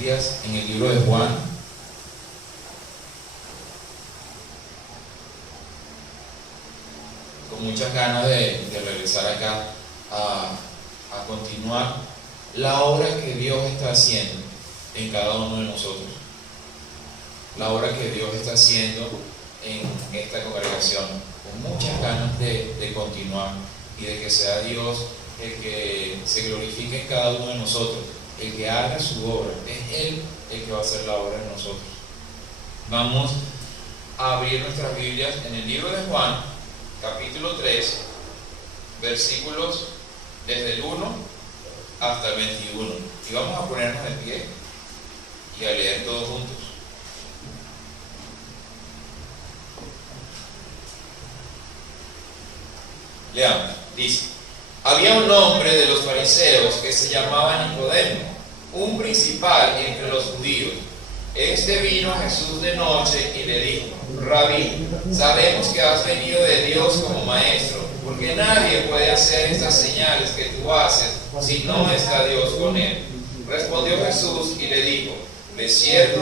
Biblias en el libro de Juan. Con muchas ganas de regresar acá a continuar la obra que Dios está haciendo en cada uno de nosotros. La obra que Dios está haciendo en esta congregación. Con muchas ganas de continuar y de que sea Dios el que se glorifique en cada uno de nosotros, el que haga su obra. Es Él el que va a hacer la obra en nosotros. Vamos a abrir nuestras Biblias en el libro de Juan, capítulo 3, versículos desde el 1 hasta el 21. Y vamos a ponernos de pie y a leer todos juntos. Leamos. Dice: había un hombre de los fariseos que se llamaba Nicodemo, un principal entre los judíos. Este vino a Jesús de noche y le dijo: Rabí, sabemos que has venido de Dios como maestro, porque nadie puede hacer estas señales que tú haces si no está Dios con él. Respondió Jesús y le dijo: de cierto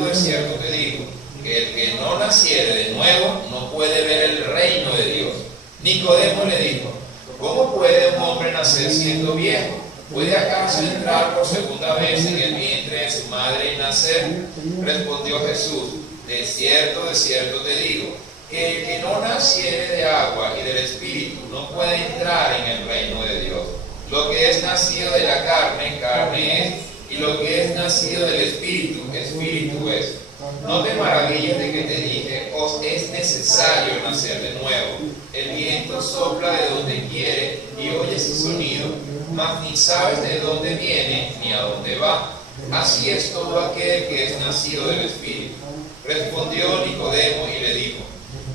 te digo, que el que no naciere de nuevo no puede ver el reino de Dios. Nicodemo le dijo: ¿cómo puede un hombre nacer siendo viejo? ¿Puede acaso entrar por segunda vez en el vientre de su madre y nacer? Respondió Jesús: de cierto te digo, que el que no naciere de agua y del Espíritu no puede entrar en el reino de Dios. Lo que es nacido de la carne, carne es, y lo que es nacido del Espíritu, Espíritu es. No te maravilles de que te dije: os es necesario nacer de nuevo. El viento sopla de donde quiere y oyes su sonido, mas ni sabes de dónde viene ni a dónde va. Así es todo aquel que es nacido del Espíritu. Respondió Nicodemo y le dijo: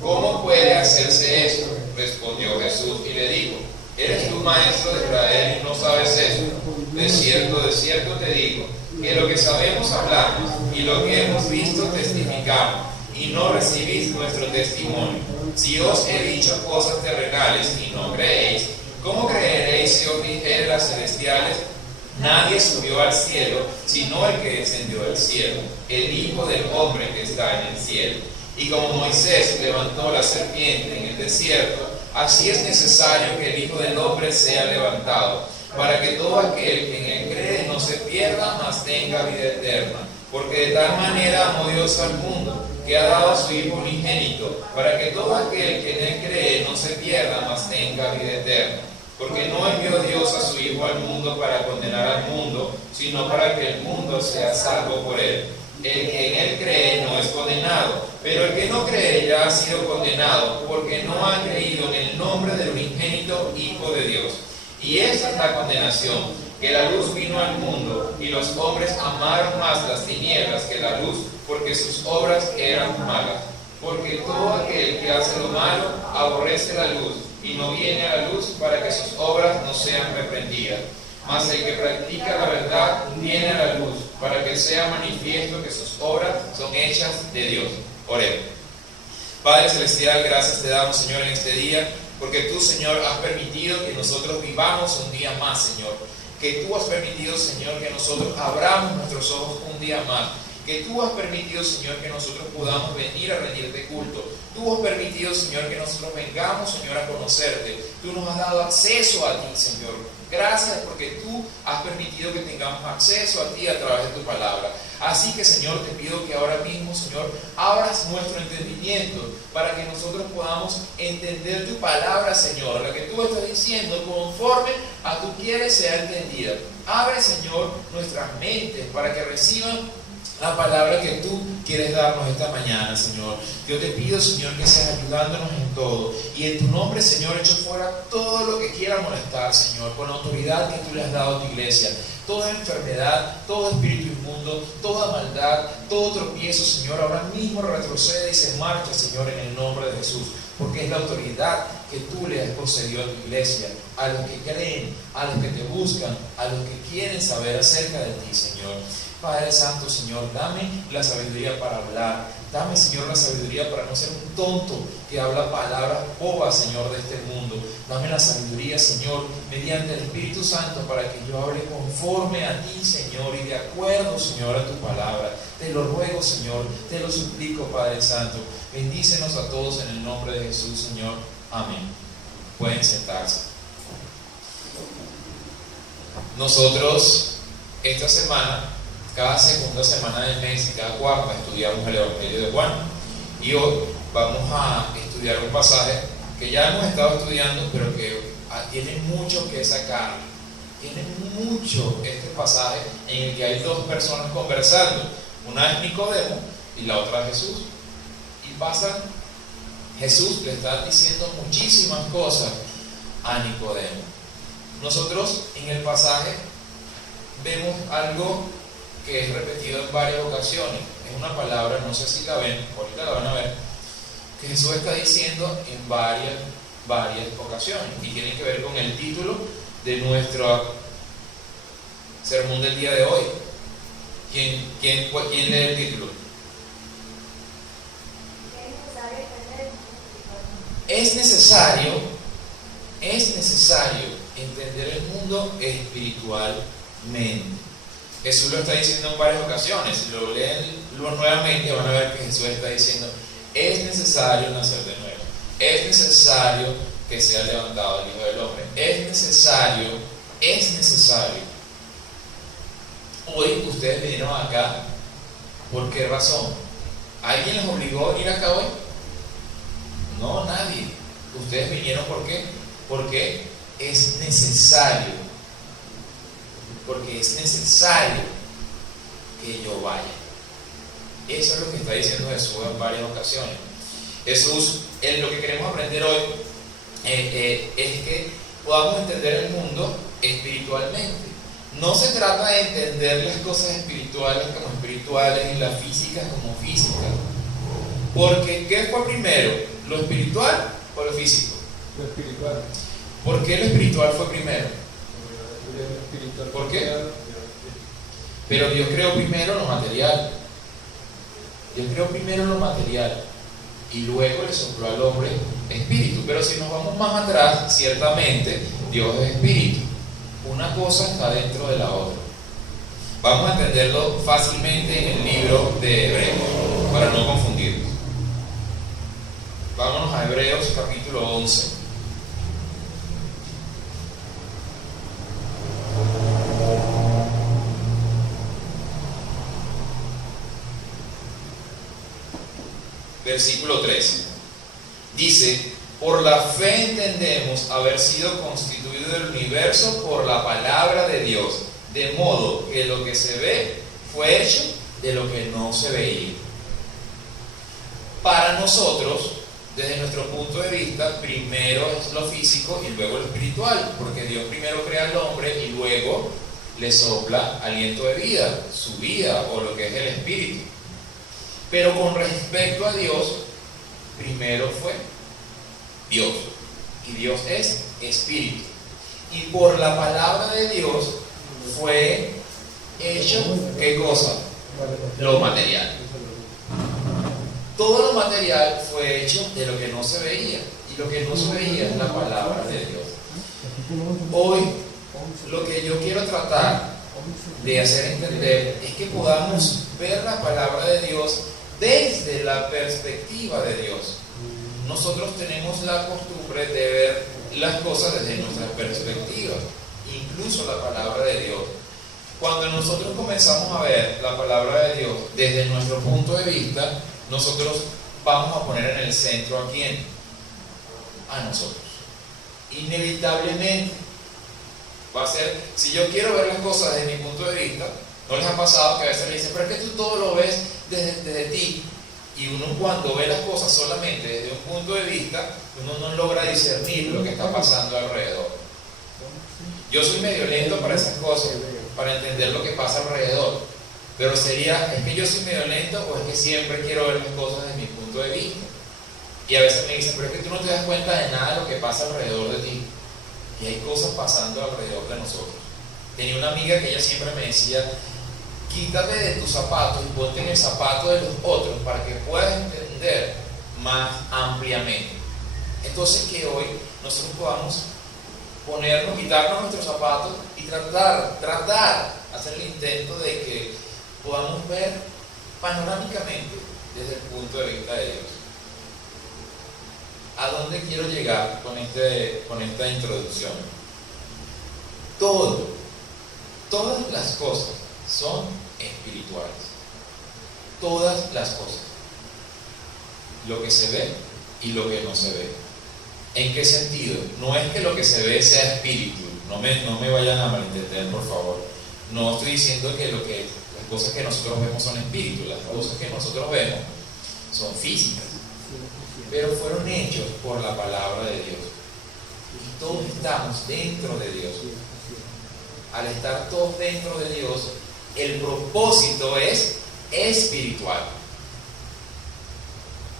¿cómo puede hacerse esto? Respondió Jesús y le dijo: ¿eres tú maestro de Israel y no sabes esto? De cierto te digo, que lo que sabemos hablamos y lo que hemos visto testificamos, y no recibís nuestro testimonio. Si os he dicho cosas terrenales y no creéis, ¿cómo creeréis si os dijere las celestiales? Nadie subió al cielo, sino el que descendió del cielo, el Hijo del Hombre que está en el cielo. Y como Moisés levantó la serpiente en el desierto, así es necesario que el Hijo del Hombre sea levantado, para que todo aquel que en él cree no se pierda, mas tenga vida eterna. Porque de tal manera amó Dios al mundo, que ha dado a su Hijo unigénito, para que todo aquel que en él cree no se pierda, mas tenga vida eterna. Porque no envió Dios a su Hijo al mundo para condenar al mundo, sino para que el mundo sea salvo por él. El que en él cree no es condenado, pero el que no cree ya ha sido condenado, porque no ha creído en el nombre del unigénito Hijo de Dios. Y esta es la condenación, que la luz vino al mundo, y los hombres amaron más las tinieblas que la luz, porque sus obras eran malas. Porque todo aquel que hace lo malo aborrece la luz, y no viene a la luz para que sus obras no sean reprendidas. Mas el que practica la verdad viene a la luz, para que sea manifiesto que sus obras son hechas de Dios. Oremos. Padre Celestial, gracias te damos, Señor, en este día, porque tú, Señor, has permitido que nosotros vivamos un día más, Señor. Que tú has permitido, Señor, que nosotros abramos nuestros ojos un día más. Que tú has permitido, Señor, que nosotros podamos venir a rendirte culto. Tú has permitido, Señor, que nosotros vengamos, Señor, a conocerte. Tú nos has dado acceso a ti, Señor. Gracias porque tú has permitido que tengamos acceso a ti a través de tu palabra. Así que, Señor, te pido que ahora mismo, Señor, abras nuestro entendimiento para que nosotros podamos entender tu palabra, Señor. La que tú estás diciendo conforme a tu quieres sea entendida. Abre, Señor, nuestras mentes para que reciban la palabra que tú quieres darnos esta mañana, Señor. Yo te pido, Señor, que seas ayudándonos en todo. Y en tu nombre, Señor, echo fuera todo lo que quiera molestar, Señor, con la autoridad que tú le has dado a tu iglesia. Toda enfermedad, todo espíritu inmundo, toda maldad, todo tropiezo, Señor, ahora mismo retrocede y se marcha, Señor, en el nombre de Jesús. Porque es la autoridad que tú le has concedido a tu iglesia, a los que creen, a los que te buscan, a los que quieren saber acerca de ti, Señor. Padre Santo, Señor, dame la sabiduría para hablar. Dame, Señor, la sabiduría para no ser un tonto que habla palabras bobas, Señor, de este mundo. Dame la sabiduría, Señor, mediante el Espíritu Santo, para que yo hable conforme a ti, Señor, y de acuerdo, Señor, a tu palabra. Te lo ruego, Señor, te lo suplico, Padre Santo. Bendícenos a todos en el nombre de Jesús, Señor. Amén. Pueden sentarse. Nosotros, esta semana, cada segunda semana del mes y cada cuarta, estudiamos el Evangelio de Juan. Y hoy vamos a estudiar un pasaje que ya hemos estado estudiando, pero que tiene mucho que sacar. Tiene mucho este pasaje en el que hay dos personas conversando. Una es Nicodemo y la otra es Jesús. Y Jesús le está diciendo muchísimas cosas a Nicodemo. Nosotros en el pasaje vemos algo que es repetido en varias ocasiones. Es una palabra, no sé si la ven, ahorita la van a ver, que Jesús está diciendo en varias ocasiones, y tiene que ver con el título de nuestro sermón del día de hoy. ¿Quién lee el título? Es necesario entender el mundo espiritualmente. Jesús lo está diciendo en varias ocasiones. Si lo leen nuevamente van a ver que Jesús está diciendo: es necesario nacer de nuevo, es necesario que sea levantado el Hijo del Hombre, es necesario. Hoy ustedes vinieron acá, ¿por qué razón? ¿Alguien les obligó a ir acá hoy? No, nadie. Ustedes vinieron, ¿por qué? Porque es necesario. Porque es necesario que yo vaya. Eso es lo que está diciendo Jesús en varias ocasiones. Jesús, lo que queremos aprender hoy es que podamos entender el mundo espiritualmente. No se trata de entender las cosas espirituales como espirituales y las físicas como físicas. Porque ¿qué fue primero? ¿Lo espiritual o lo físico? Lo espiritual. ¿Por qué lo espiritual fue primero? ¿Por qué? Pero Dios creó primero lo material. Dios creó primero lo material y luego le sopló al hombre espíritu. Pero si nos vamos más atrás, ciertamente Dios es espíritu. Una cosa está dentro de la otra. Vamos a entenderlo fácilmente en el libro de Hebreos, para no confundirnos. Vámonos a Hebreos capítulo 11. Versículo 13. Dice: por la fe entendemos haber sido constituido el universo por la palabra de Dios, de modo que lo que se ve fue hecho de lo que no se veía. Para nosotros, desde nuestro punto de vista, primero es lo físico y luego lo espiritual, porque Dios primero crea al hombre y luego le sopla aliento de vida, su vida o lo que es el espíritu. Pero con respecto a Dios, primero fue Dios, y Dios es espíritu, y por la palabra de Dios fue hecho, ¿qué cosa? Lo material. Todo lo material fue hecho de lo que no se veía, y lo que no se veía es la palabra de Dios. Hoy, lo que yo quiero tratar de hacer entender es que podamos ver la palabra de Dios desde la perspectiva de Dios. Nosotros tenemos la costumbre de ver las cosas desde nuestra perspectiva, incluso la palabra de Dios. Cuando nosotros comenzamos a ver la palabra de Dios desde nuestro punto de vista, nosotros vamos a poner en el centro ¿a quién? A nosotros. Inevitablemente va a ser, si yo quiero ver las cosas desde mi punto de vista, ¿no les ha pasado que a veces le dicen, pero es que tú todo lo ves desde ti? Y uno cuando ve las cosas solamente desde un punto de vista, uno no logra discernir lo que está pasando alrededor. Yo soy medio lento para esas cosas, para entender lo que pasa alrededor. Pero sería, ¿es que yo soy medio lento o es que siempre quiero ver las cosas desde mi punto de vista? Y a veces me dicen, pero es que tú no te das cuenta de nada de lo que pasa alrededor de ti. Y hay cosas pasando alrededor de nosotros. Tenía una amiga que ella siempre me decía, quítate de tus zapatos y ponte en el zapato de los otros para que puedas entender más ampliamente. Entonces, que hoy nosotros podamos quitarnos nuestros zapatos y tratar, hacer el intento de que podamos ver panorámicamente desde el punto de vista de Dios. ¿A dónde quiero llegar con esta introducción? Todas las cosas son espirituales. Todas las cosas. Lo que se ve y lo que no se ve. ¿En qué sentido? No es que lo que se ve sea espíritu. No me vayan a malentender, por favor. No estoy diciendo que las cosas que nosotros vemos son espíritu. Las cosas que nosotros vemos son físicas, pero fueron hechos por la palabra de Dios. Y todos estamos dentro de Dios. Al estar todos dentro de Dios, el propósito es espiritual.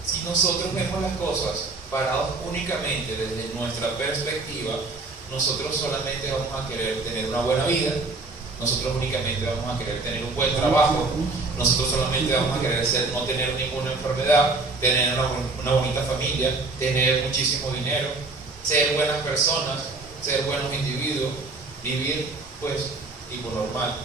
Si nosotros vemos las cosas parados únicamente desde nuestra perspectiva, nosotros solamente vamos a querer tener una buena vida, nosotros únicamente vamos a querer tener un buen trabajo, nosotros solamente vamos a querer no tener ninguna enfermedad, tener una bonita familia, tener muchísimo dinero, ser buenas personas, ser buenos individuos, vivir pues tipo normal.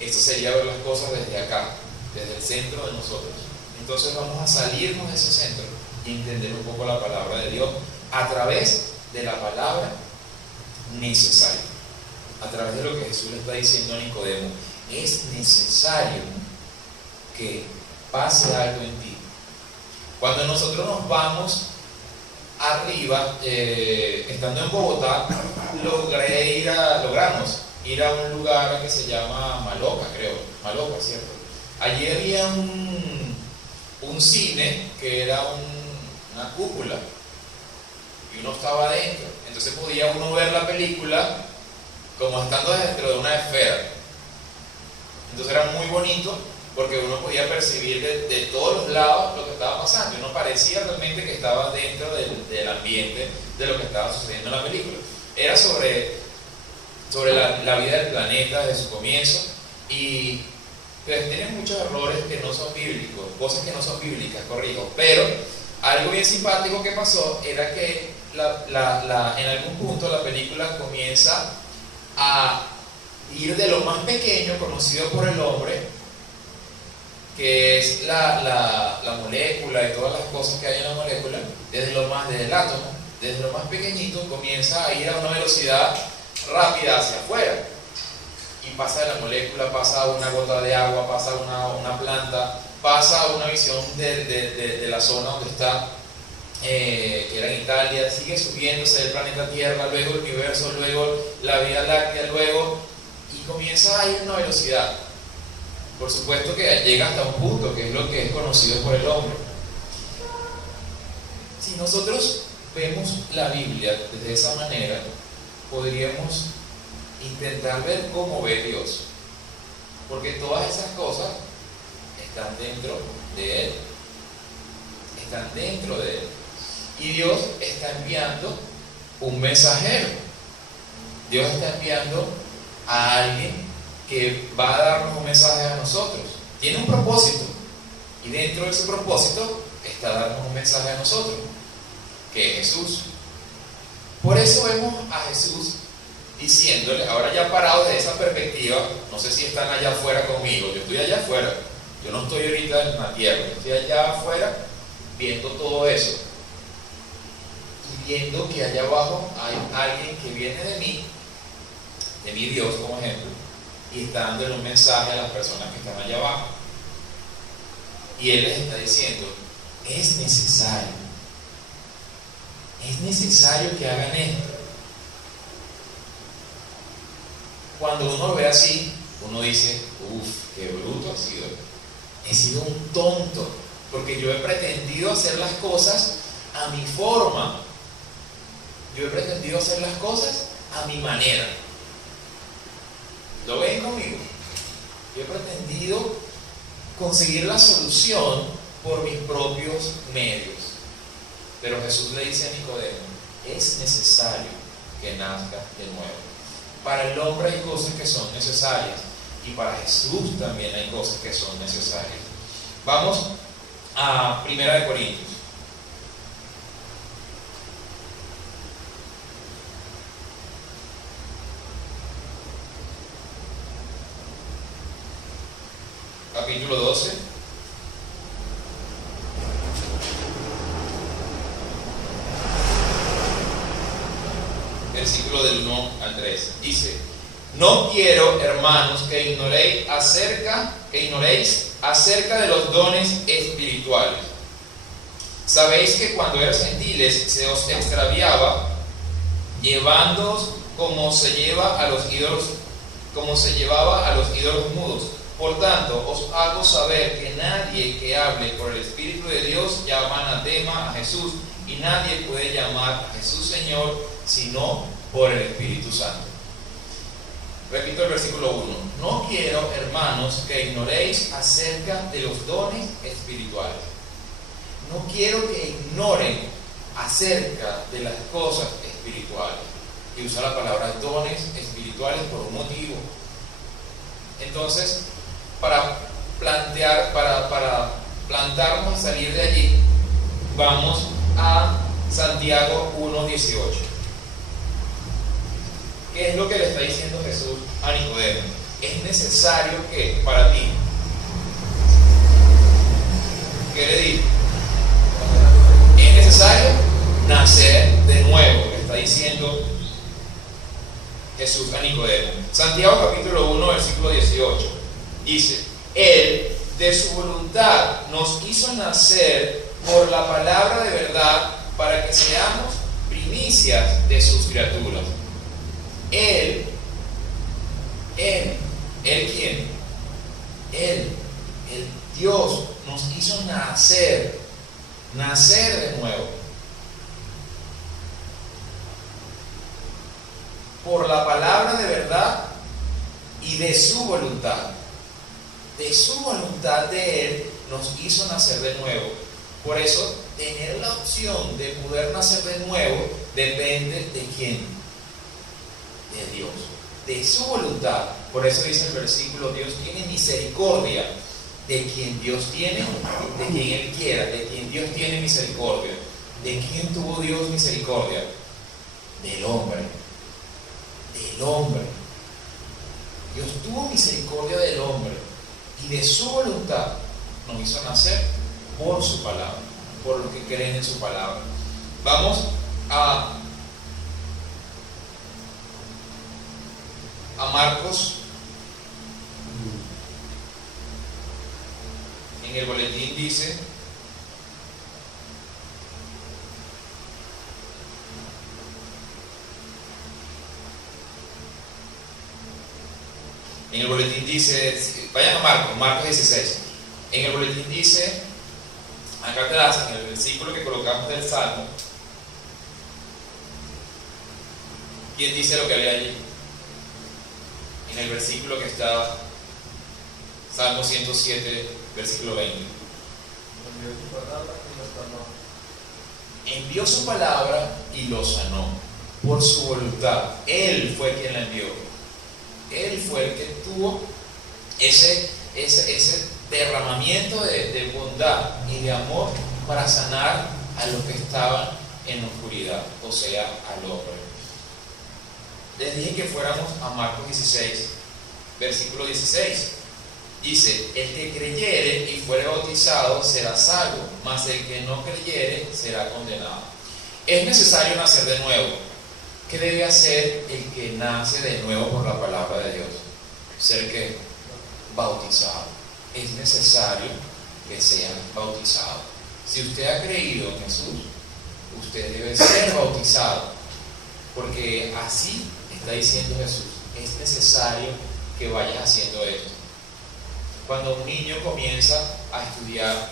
Esto sería ver las cosas desde acá, desde el centro de nosotros. Entonces vamos a salirnos de ese centro y entender un poco la palabra de Dios a través de la palabra necesaria, a través de lo que Jesús le está diciendo a Nicodemo. Es necesario que pase algo en ti. Cuando nosotros nos vamos arriba, estando en Bogotá, logramos ir a un lugar que se llama Maloca, ¿cierto? Allí había un cine que era una cúpula y uno estaba adentro, entonces podía uno ver la película como estando dentro de una esfera. Entonces era muy bonito porque uno podía percibir de todos los lados lo que estaba pasando y uno parecía realmente que estaba dentro del ambiente de lo que estaba sucediendo en la película. Era sobre la vida del planeta desde su comienzo y pues tiene muchos errores que no son bíblicos, cosas que no son bíblicas, corrijo, pero algo bien simpático que pasó era que en algún punto la película comienza a ir de lo más pequeño conocido por el hombre, que es la molécula y todas las cosas que hay en la molécula, desde el átomo, desde lo más pequeñito, comienza a ir a una velocidad rápida hacia afuera. Y pasa de la molécula, pasa a una gota de agua, pasa a una planta, pasa a una visión de la zona donde está, que era en Italia, sigue subiéndose del planeta Tierra, luego el universo, luego la Vía Láctea, luego, y comienza a ir a una velocidad. Por supuesto que llega hasta un punto, que es lo que es conocido por el hombre. Si nosotros vemos la Biblia de esa manera, podríamos intentar ver cómo ve Dios, porque todas esas cosas están dentro de Él, y Dios está enviando un mensajero. Dios está enviando a alguien que va a darnos un mensaje a nosotros. Tiene un propósito, y dentro de ese propósito está darnos un mensaje a nosotros, que es Jesús. Por eso vemos a Jesús diciéndole, ahora ya parado de esa perspectiva, no sé si están allá afuera conmigo, yo estoy allá afuera, yo no estoy ahorita en la tierra, yo estoy allá afuera viendo todo eso y viendo que allá abajo hay alguien que viene de mí, de mi Dios como ejemplo, y está dándole un mensaje a las personas que están allá abajo, y Él les está diciendo, es necesario que hagan esto. Cuando uno lo ve así, uno dice, qué bruto he sido un tonto, porque yo he pretendido hacer las cosas a mi forma, yo he pretendido hacer las cosas a mi manera. ¿Lo ven conmigo? Yo he pretendido conseguir la solución por mis propios medios, pero Jesús le dice a Nicodemo, es necesario que nazca de nuevo. Para el hombre hay cosas que son necesarias, y para Jesús también hay cosas que son necesarias. Vamos a 1 Corintios. Capítulo 12. Versículo del 1 al 3. Dice: no quiero, hermanos, que ignoréis acerca de los dones espirituales. Sabéis que cuando erais gentiles se os extraviaba, llevándoos como se llevaba a los ídolos mudos. Por tanto, os hago saber que nadie que hable por el Espíritu de Dios llama anatema a Jesús, y nadie puede llamar a Jesús Señor sino por el Espíritu Santo. Repito el versículo 1. No quiero, hermanos, que ignoréis acerca de los dones espirituales. No quiero que ignoren acerca de las cosas espirituales. Y usa la palabra dones espirituales por un motivo. Entonces, para plantarnos a salir de allí, vamos a Santiago 1:18. ¿Qué es lo que le está diciendo Jesús a Nicodemo? Es necesario que para ti, ¿qué le dice? Es necesario nacer de nuevo, le está diciendo Jesús a Nicodemo. Santiago capítulo 1 versículo 18 dice: Él de su voluntad nos hizo nacer por la palabra de verdad para que seamos primicias de sus criaturas. Él, ¿quién? Él, el Dios, nos hizo nacer de nuevo. Por la palabra de verdad y de su voluntad. De su voluntad de Él nos hizo nacer de nuevo. Por eso, tener la opción de poder nacer de nuevo depende de quién. De Dios, de su voluntad. Por eso dice el versículo: Dios tiene misericordia de quien Dios tiene, de quien Él quiera, de quien Dios tiene misericordia. ¿De quién tuvo Dios misericordia? Del hombre. Del hombre. Dios tuvo misericordia del hombre y de su voluntad nos hizo nacer por su palabra, por los que creen en su palabra. Vamos a Marcos. En el boletín dice: vayan a Marcos 16. En el boletín dice, acá atrás, en el versículo que colocamos del Salmo, ¿quién dice lo que había allí? En el versículo que está, Salmo 107, versículo 20. Envió su palabra y lo sanó por su voluntad. Él fue quien la envió. Él fue el que tuvo ese derramamiento de bondad y de amor para sanar a los que estaban en oscuridad, o sea, al hombre. Les dije que fuéramos a Marcos 16, versículo 16. Dice: el que creyere y fuere bautizado será salvo, mas el que no creyere será condenado. Es necesario nacer de nuevo. ¿Qué debe hacer el que nace de nuevo por la palabra de Dios? Ser que bautizado. Es necesario que sea bautizado. Si usted ha creído en Jesús, usted debe ser bautizado, porque así está diciendo Jesús: es necesario que vayas haciendo esto. Cuando un niño comienza a estudiar,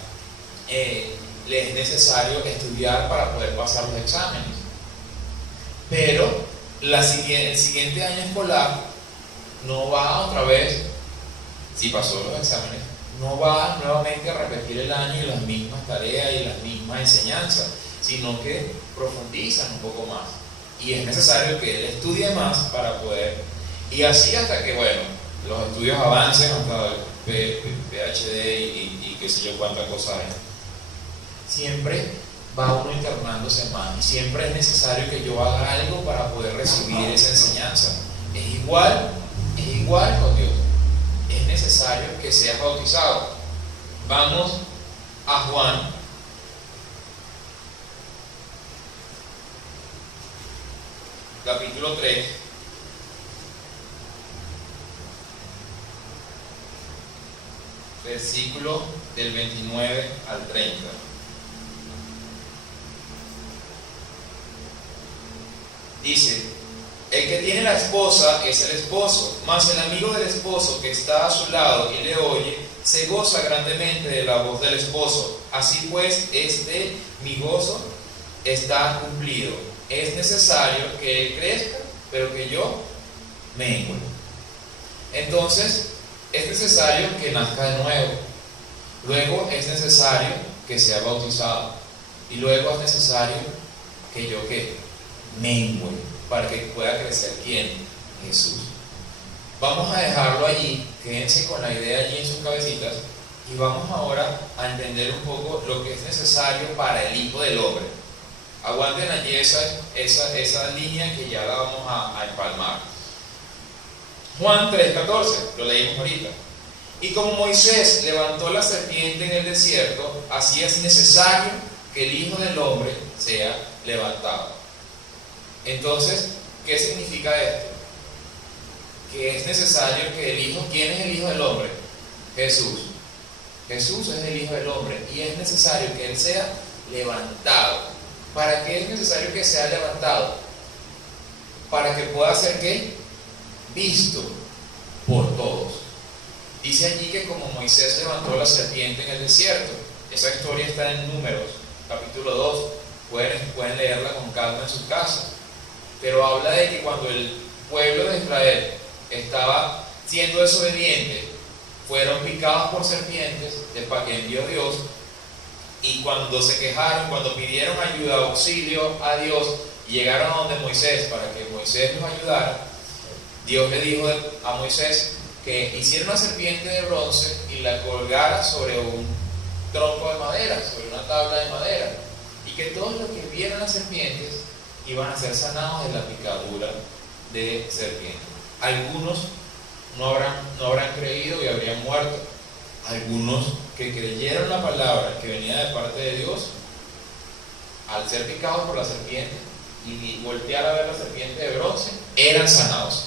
le es necesario estudiar para poder pasar los exámenes. Pero el siguiente año escolar no va otra vez, si pasó los exámenes, no va nuevamente a repetir el año y las mismas tareas y las mismas enseñanzas, sino que profundizan un poco más. Y es necesario que él estudie más para poder, y así hasta que, los estudios avancen hasta el PhD y qué sé yo cuántas cosas hay. Siempre va uno internándose más y siempre es necesario que yo haga algo para poder recibir esa enseñanza. Es igual con Dios. Es necesario que seas bautizado. Vamos a Juan. Capítulo 3. Versículo del 29 al 30. Dice: el que tiene la esposa es el esposo, mas el amigo del esposo que está a su lado y le oye, se goza grandemente de la voz del esposo. Así pues, mi gozo está cumplido. Es necesario que él crezca, pero que yo mengue. Entonces, es necesario que nazca de nuevo. Luego es necesario que sea bautizado. Y luego es necesario que yo mengue, para que pueda crecer ¿quién? Jesús. Vamos a dejarlo allí, quédense con la idea allí en sus cabecitas, y vamos ahora a entender un poco lo que es necesario para el Hijo del Hombre. Aguanten allí esa línea que ya la vamos a empalmar. Juan 3:14, lo leímos ahorita. Y como Moisés levantó la serpiente en el desierto, así es necesario que el Hijo del Hombre sea levantado. Entonces, ¿qué significa esto? Que es necesario que el Hijo, ¿quién es el Hijo del Hombre? Jesús. Jesús es el Hijo del Hombre y es necesario que Él sea levantado. ¿Para qué es necesario que sea levantado? Para que pueda ser ¿qué? Visto por todos. Dice allí que como Moisés levantó la serpiente en el desierto, esa historia está en Números, capítulo 2, pueden leerla con calma en sus casas, pero habla de que cuando el pueblo de Israel estaba siendo desobediente, fueron picados por serpientes, para que envió Dios, y cuando se quejaron, cuando pidieron ayuda, auxilio a Dios, y llegaron a donde Moisés para que Moisés los ayudara, Dios le dijo a Moisés que hiciera una serpiente de bronce y la colgara sobre un tronco de madera, sobre una tabla de madera, y que todos los que vieran las serpientes iban a ser sanados de la picadura de serpiente. Algunos no habrán creído y habrían muerto. Algunos que creyeron la palabra que venía de parte de Dios, al ser picados por la serpiente y voltear a ver la serpiente de bronce, eran sanados.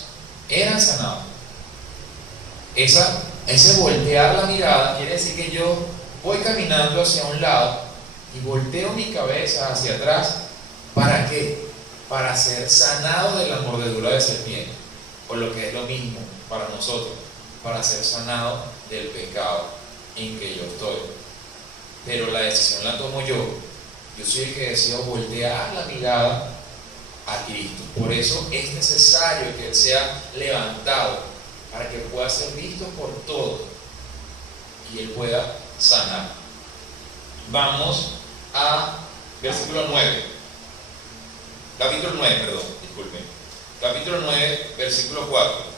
Ese voltear la mirada quiere decir que yo voy caminando hacia un lado y volteo mi cabeza hacia atrás. ¿Para qué? Para ser sanado de la mordedura de serpiente, o lo que es lo mismo para nosotros, para ser sanado del pecado en que yo estoy. Pero la decisión la tomo yo. Yo soy el que deseo voltear la mirada a Cristo. Por eso es necesario que Él sea levantado, para que pueda ser visto por todos y Él pueda sanar. Vamos a versículo 9. Capítulo 9, perdón, disculpen. Capítulo 9, versículo 4.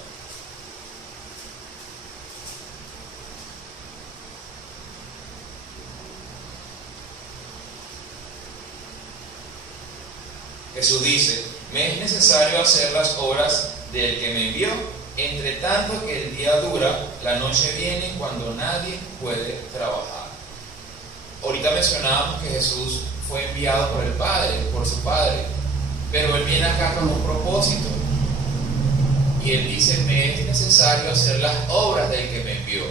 Jesús dice: me es necesario hacer las obras del que me envió, entre tanto que el día dura, la noche viene cuando nadie puede trabajar. Ahorita mencionábamos que Jesús fue enviado por el Padre, por su Padre, pero Él viene acá con un propósito, y Él dice: me es necesario hacer las obras del que me envió,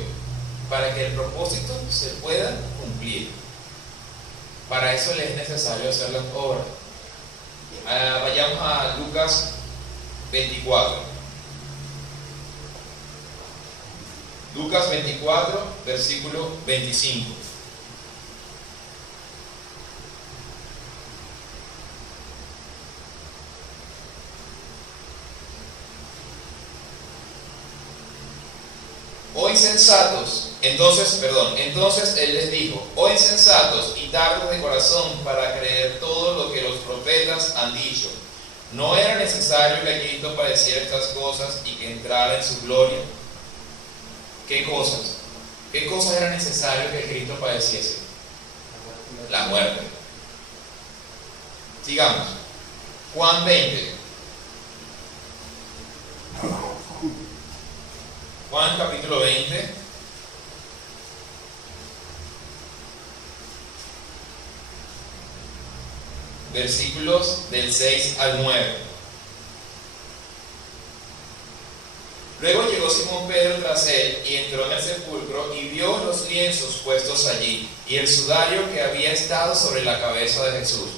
para que el propósito se pueda cumplir. Para eso le es necesario hacer las obras. Vayamos a Lucas 24. Lucas 24, versículo 25. Oh insensatos, entonces Él les dijo: oh insensatos y tardos de corazón para creer todo lo que los profetas han dicho. ¿No era necesario que Cristo padeciera estas cosas y que entrara en su gloria? ¿Qué cosas? ¿Qué cosas era necesario que Cristo padeciese? La muerte. Sigamos. Juan 20. Juan capítulo 20. Versículos del 6 al 9. Luego llegó Simón Pedro tras él y entró en el sepulcro y vio los lienzos puestos allí y el sudario que había estado sobre la cabeza de Jesús,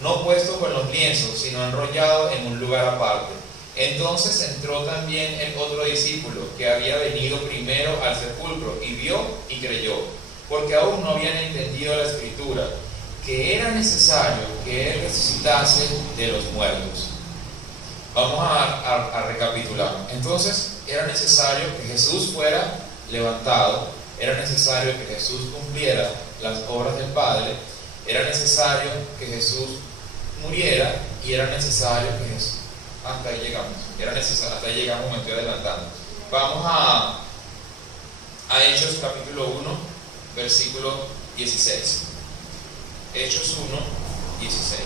no puesto con los lienzos, sino enrollado en un lugar aparte. Entonces entró también el otro discípulo que había venido primero al sepulcro y vio y creyó, porque aún no habían entendido la escritura, que era necesario que él resucitase de los muertos. Vamos a recapitular. Entonces, era necesario que Jesús fuera levantado, era necesario que Jesús cumpliera las obras del Padre, era necesario que Jesús muriera y era necesario que Jesús... Hasta ahí llegamos. Hasta ahí llegamos, me estoy adelantando. Vamos a Hechos capítulo 1, versículo 16. Hechos 1, 16.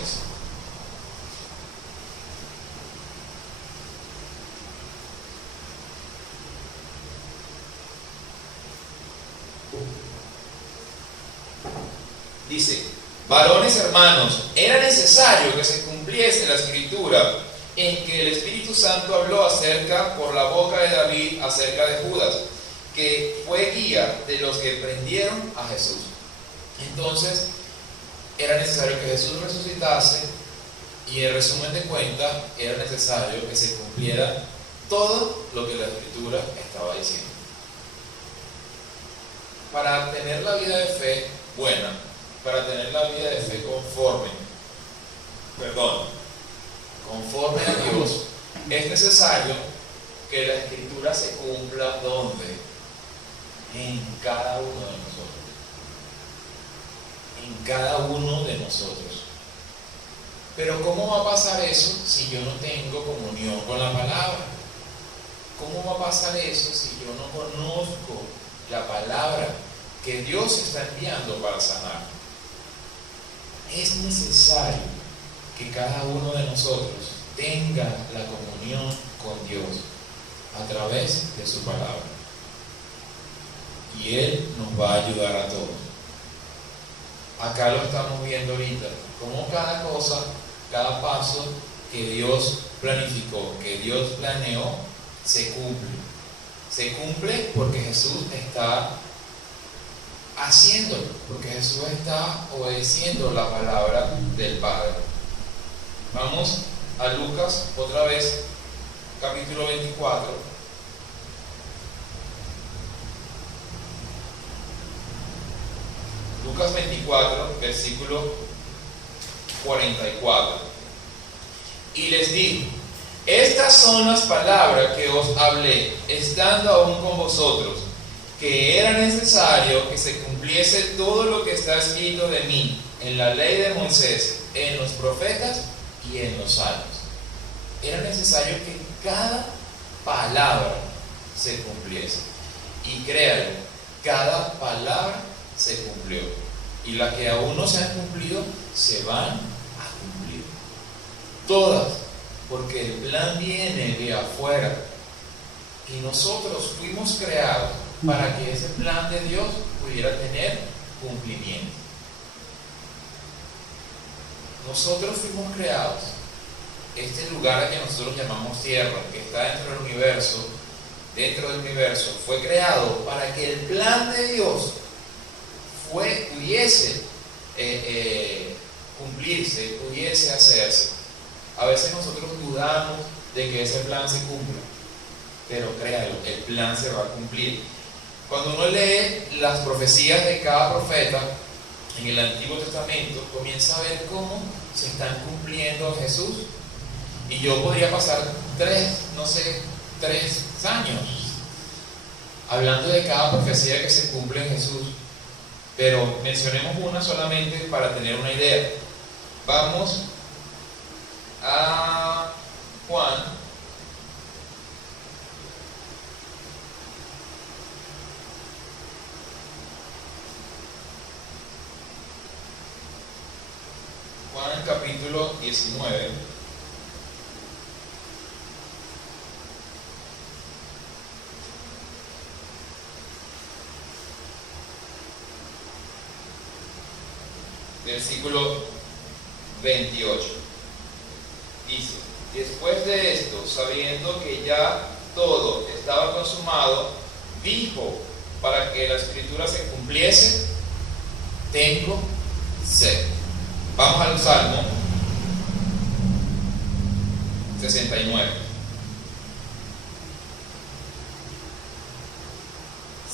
Dice: varones hermanos, era necesario que se cumpliese la escritura en que el Espíritu Santo habló acerca por la boca de David acerca de Judas, que fue guía de los que prendieron a Jesús. Entonces, era necesario que Jesús resucitase y, en resumen de cuentas, era necesario que se cumpliera todo lo que la Escritura estaba diciendo. Para tener la vida de fe buena, para tener la vida de fe conforme a Dios, es necesario que la Escritura se cumpla ¿dónde? En cada uno de nosotros. En cada uno de nosotros. Pero ¿cómo va a pasar eso si yo no tengo comunión con la palabra? ¿Cómo va a pasar eso si yo no conozco la palabra que Dios está enviando para sanar? Es necesario que cada uno de nosotros tenga la comunión con Dios a través de su palabra. Y Él nos va a ayudar a todos. Acá lo estamos viendo ahorita, como cada cosa, cada paso que Dios planificó, que Dios planeó, se cumple. Se cumple porque Jesús está haciéndolo, porque Jesús está obedeciendo la palabra del Padre. Vamos a Lucas otra vez, capítulo 24. Lucas 24, versículo 44. Y les dijo: estas son las palabras que os hablé, estando aún con vosotros, que era necesario que se cumpliese todo lo que está escrito de mí en la ley de Moisés, en los profetas y en los salmos. Era necesario que cada palabra se cumpliese. Y créanlo, cada palabra se cumplió. Y las que aún no se han cumplido, se van a cumplir. Todas, porque el plan viene de afuera. Y nosotros fuimos creados para que ese plan de Dios pudiera tener cumplimiento. Nosotros fuimos creados. Este lugar que nosotros llamamos tierra, que está dentro del universo, fue creado para que el plan de Dios pudiese cumplirse, pudiese hacerse. A veces nosotros dudamos de que ese plan se cumpla, pero créalo, el plan se va a cumplir. Cuando uno lee las profecías de cada profeta en el Antiguo Testamento, comienza a ver cómo se están cumpliendo a Jesús. Y yo podría pasar 3 años hablando de cada profecía que se cumple en Jesús, pero mencionemos una solamente para tener una idea. Vamos a Juan capítulo 19. Versículo 28. Dice: después de esto, sabiendo que ya todo estaba consumado, dijo, para que la escritura se cumpliese: tengo sed. Vamos al Salmo 69.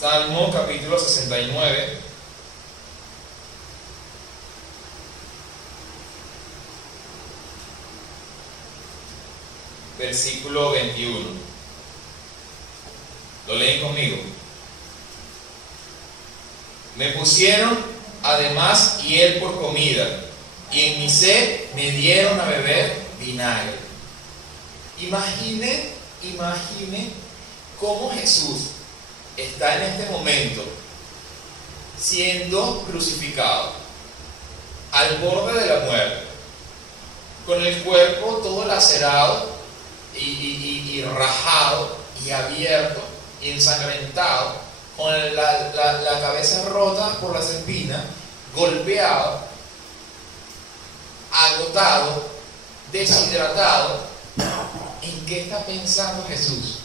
Salmo capítulo 69. Versículo 21. ¿Lo leen conmigo? Me pusieron además hiel por comida, y en mi sed me dieron a beber vinagre. Imagine cómo Jesús está en este momento siendo crucificado, al borde de la muerte, con el cuerpo todo lacerado y rajado y abierto y ensangrentado, con la cabeza rota por las espinas, golpeado, agotado, deshidratado. ¿En qué está pensando Jesús?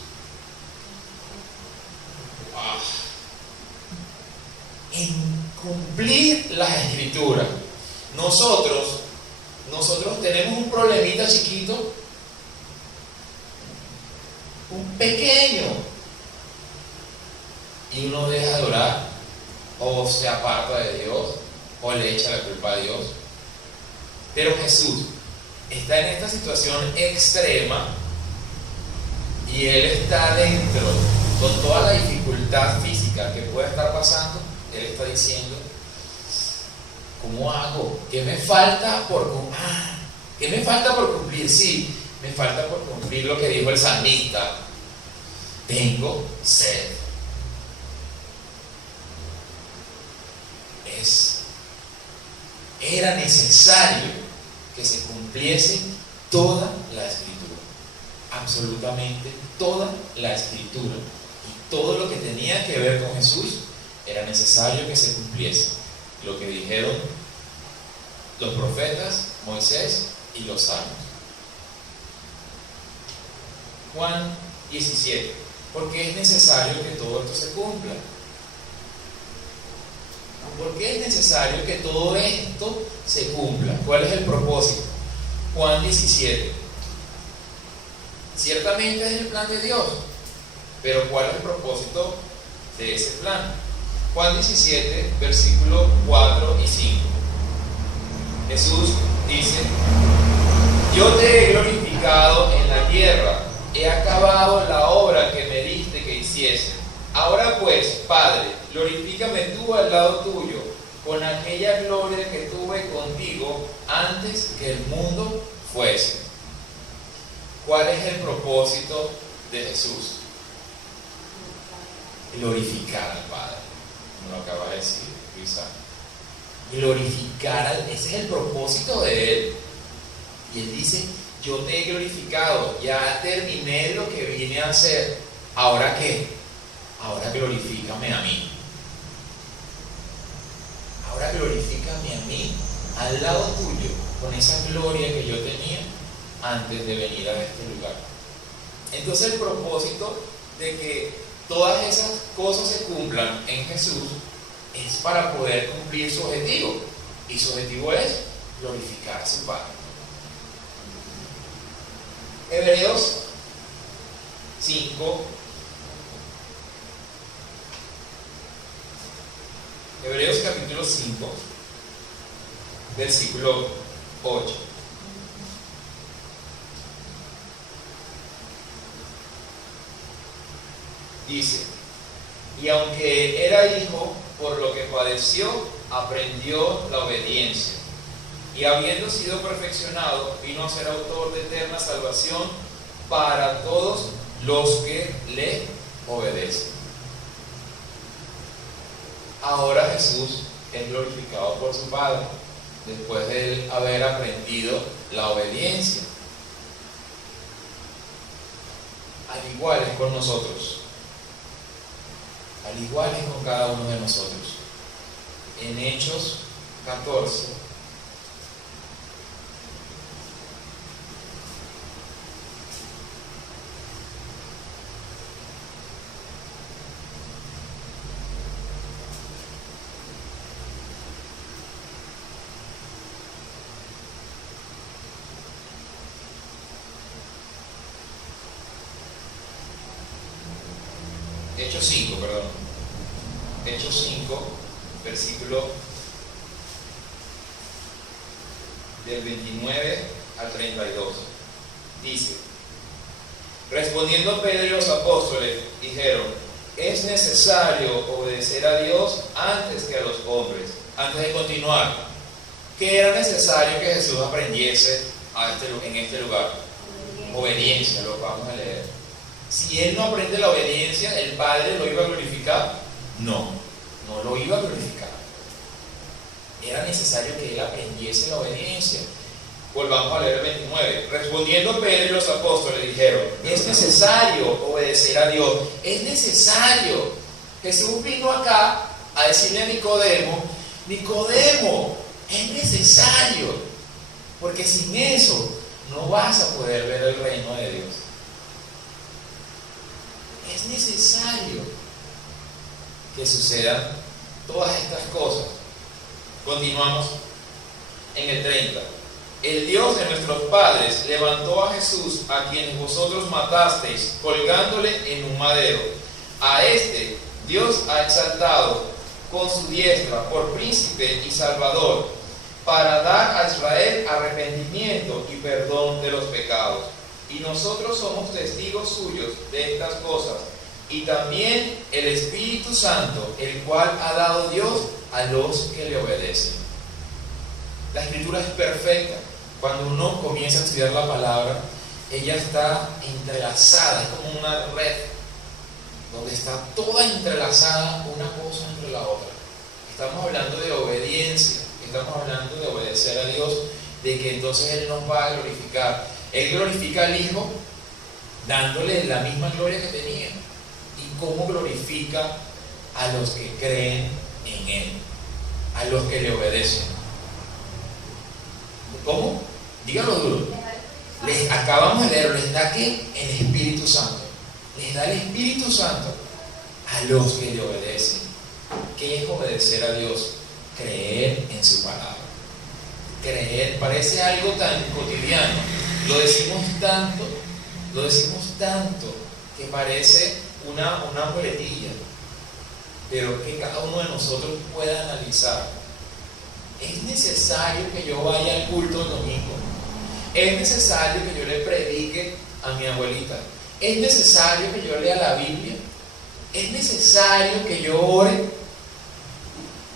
En cumplir las escrituras. Nosotros tenemos un problemita chiquito, un pequeño, y uno deja de orar, o se aparta de Dios, o le echa la culpa a Dios. Pero Jesús está en esta situación extrema, y Él está dentro, con toda la dificultad física que puede estar pasando. Él está diciendo: ¿cómo hago? ¿Qué me falta por cumplir? Sí, me falta por cumplir lo que dijo el salmista: tengo sed. Era necesario que se cumpliese toda la escritura, absolutamente toda la escritura, y todo lo que tenía que ver con Jesús era necesario que se cumpliese lo que dijeron los profetas, Moisés y los salmos. Juan 17. ¿Por qué es necesario que todo esto se cumpla? ¿Por qué es necesario que todo esto se cumpla? ¿Cuál es el propósito? Juan 17. Ciertamente es el plan de Dios, pero ¿cuál es el propósito de ese plan? Juan 17, versículos 4 y 5. Jesús dice: yo te he glorificado en la tierra, he acabado la obra que me diste que hiciese. Ahora pues, Padre, glorifícame tú al lado tuyo, con aquella gloria que tuve contigo antes que el mundo fuese. ¿Cuál es el propósito de Jesús? Glorificar al Padre, como lo acaba de decir Luisa. Ese es el propósito de Él. Y Él dice: yo te he glorificado, ya terminé lo que vine a hacer. ¿Ahora qué? Ahora glorifícame a mí. Ahora glorifícame a mí al lado tuyo, con esa gloria que yo tenía antes de venir a este lugar. Entonces el propósito de que todas esas cosas se cumplan en Jesús es para poder cumplir su objetivo, y su objetivo es glorificar a su Padre. Hebreos 5. Hebreos capítulo 5, versículo 8. Dice: y aunque era hijo, por lo que padeció, aprendió la obediencia. Y habiendo sido perfeccionado, vino a ser autor de eterna salvación para todos los que le obedecen. Ahora Jesús es glorificado por su Padre. después de él haber aprendido la obediencia. Al igual es con nosotros. Al igual es con cada uno de nosotros. En Hechos 14, Hechos 5, perdón. Hechos 5, versículo del 29 al 32. Dice: respondiendo Pedro y los apóstoles, dijeron: es necesario obedecer a Dios antes que a los hombres. Antes de continuar, ¿qué era necesario que Jesús aprendiese en este lugar? Obediencia, lo vamos a leer. Si él no aprende la obediencia, ¿el Padre lo iba a glorificar? No, no lo iba a glorificar. Era necesario que él aprendiese la obediencia. Volvamos a leer el 29. Respondiendo Pedro y los apóstoles dijeron: es necesario obedecer a Dios. Es necesario. Jesús vino acá a decirle a Nicodemo: Nicodemo, es necesario, porque sin eso no vas a poder ver el reino de Dios. Es necesario que sucedan todas estas cosas. Continuamos en el 30. El Dios de nuestros padres levantó a Jesús, a quienes vosotros matasteis, colgándole en un madero. A este Dios ha exaltado con su diestra por príncipe y salvador, para dar a Israel arrepentimiento y perdón de los pecados. Y nosotros somos testigos suyos de estas cosas, y también el Espíritu Santo, el cual ha dado Dios a los que le obedecen. La Escritura es perfecta. Cuando uno comienza a estudiar la palabra, ella está entrelazada, es como una red, donde está toda entrelazada una cosa entre la otra. Estamos hablando de obediencia, estamos hablando de obedecer a Dios, de que entonces Él nos va a glorificar. Él glorifica al Hijo dándole la misma gloria que tenía. ¿Y cómo glorifica a los que creen en Él? A los que le obedecen. ¿Cómo? Díganlo duro. Les acabamos de leer, les da ¿qué? El Espíritu Santo. Les da el Espíritu Santo a los que le obedecen. ¿Qué es obedecer a Dios? Creer en su palabra. Creer, parece algo tan cotidiano. Lo decimos tanto que parece una boletilla, pero que cada uno de nosotros pueda analizar. Es necesario que yo vaya al culto el domingo. Es necesario que yo le predique a mi abuelita. Es necesario que yo lea la Biblia. Es necesario que yo ore.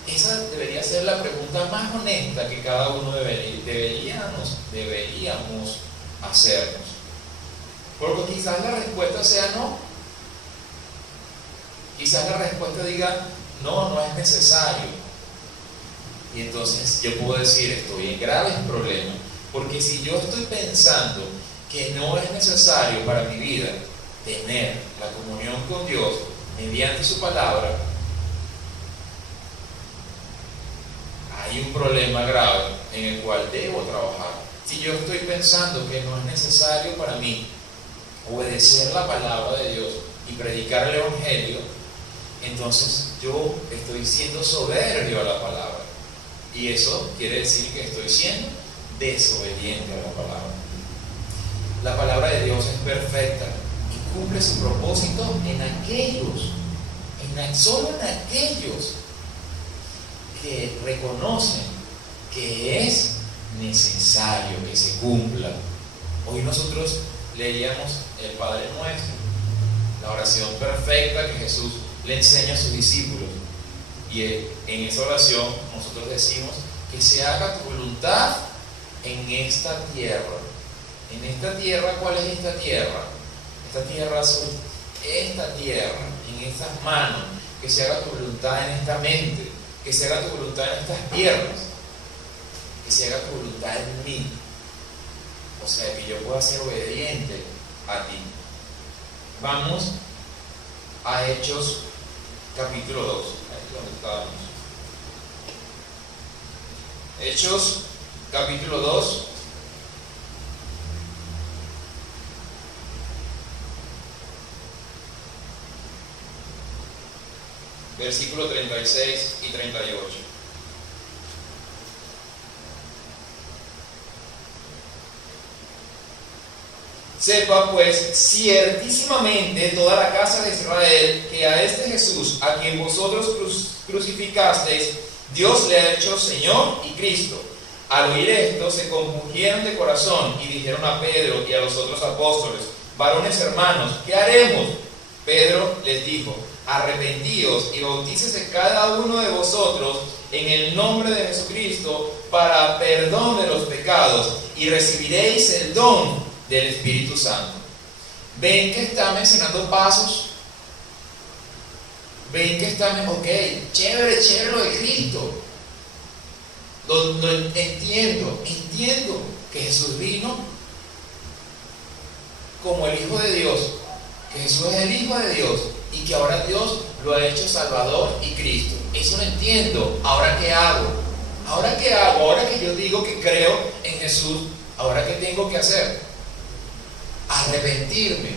Esa debería ser la pregunta más honesta que cada uno deberíamos hacernos. Porque quizás la respuesta sea no. Quizás la respuesta diga no, no es necesario. Y entonces yo puedo decir, estoy en graves problemas. Porque si yo estoy pensando que no es necesario para mi vida tener la comunión con Dios mediante su palabra, hay un problema grave en el cual debo trabajar. Si yo estoy pensando que no es necesario para mí obedecer la palabra de Dios y predicar el Evangelio, entonces yo estoy siendo soberbio a la palabra. Y eso quiere decir que estoy siendo desobediente a la palabra. La palabra de Dios es perfecta y cumple su propósito solo en aquellos que reconocen que es necesario que se cumpla. Hoy nosotros leíamos el Padre Nuestro, la oración perfecta que Jesús le enseña a sus discípulos, y en esa oración nosotros decimos que se haga tu voluntad en esta tierra. En esta tierra, ¿cuál es esta tierra? Esta tierra en estas manos, que se haga tu voluntad en esta mente, que se haga tu voluntad en estas piernas. que se haga tu voluntad en mí. O sea, que yo pueda ser obediente a ti. Vamos a Hechos capítulo 2. Ahí es donde estábamos. Hechos capítulo 2. Versículo 36 y 38. Sepa pues ciertísimamente toda la casa de Israel que a este Jesús, a quien vosotros crucificasteis, Dios le ha hecho Señor y Cristo. Al oír esto se compungieron de corazón y dijeron a Pedro y a los otros apóstoles: varones hermanos, ¿qué haremos? Pedro les dijo: arrepentíos y bautícese cada uno de vosotros en el nombre de Jesucristo para perdón de los pecados, y recibiréis el don del Espíritu Santo. ¿Ven que está mencionando pasos? ¿Ven que está, ok, chévere lo de Cristo? Lo entiendo que Jesús vino como el Hijo de Dios, que Jesús es el Hijo de Dios y que ahora Dios lo ha hecho Salvador y Cristo. Eso lo entiendo. ¿Ahora qué hago? ¿Ahora qué hago? Ahora que yo digo que creo en Jesús, ¿ahora qué tengo que hacer? Arrepentirme.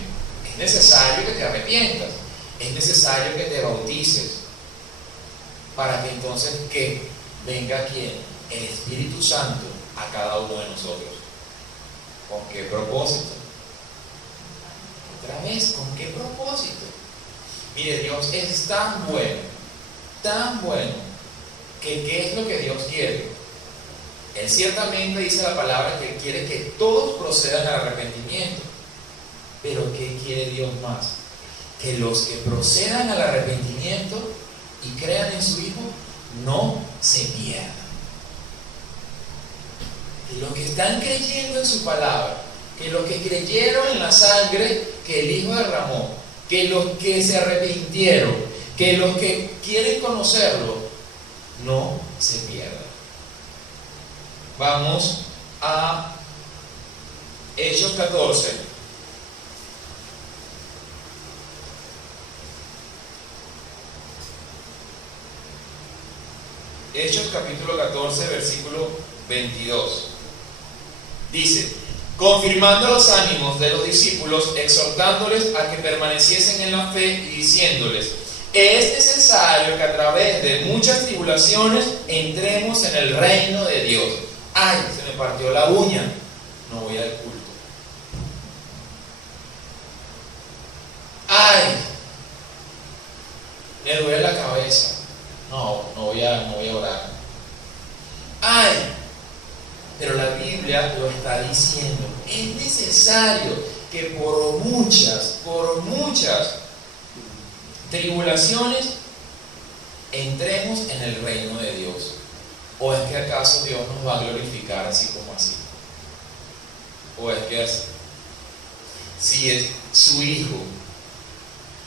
Es necesario que te arrepientas. Es necesario que te bautices. Para que entonces, ¿qué? Venga ¿quién? El Espíritu Santo a cada uno de nosotros. ¿Con qué propósito? Otra vez, ¿con qué propósito? Mire, Dios es tan bueno, que ¿qué es lo que Dios quiere? Él ciertamente dice la palabra que Él quiere que todos procedan al arrepentimiento. Pero ¿qué quiere Dios más? Que los que procedan al arrepentimiento y crean en su Hijo no se pierdan. Que los que están creyendo en su palabra, que los que creyeron en la sangre que el Hijo derramó, que los que se arrepintieron, que los que quieren conocerlo, no se pierdan. Vamos a Hechos 14. Hechos capítulo 14, versículo 22. Dice: confirmando los ánimos de los discípulos, exhortándoles a que permaneciesen en la fe y diciéndoles: es necesario que a través de muchas tribulaciones entremos en el reino de Dios. Ay, se me partió la uña, no voy al culto. Ay, me duele la cabeza, no voy a orar. Ay, pero la Biblia lo está diciendo. Es necesario que por muchas tribulaciones entremos en el reino de Dios. ¿O es que acaso Dios nos va a glorificar así como así? ¿O es que así? Si es su Hijo,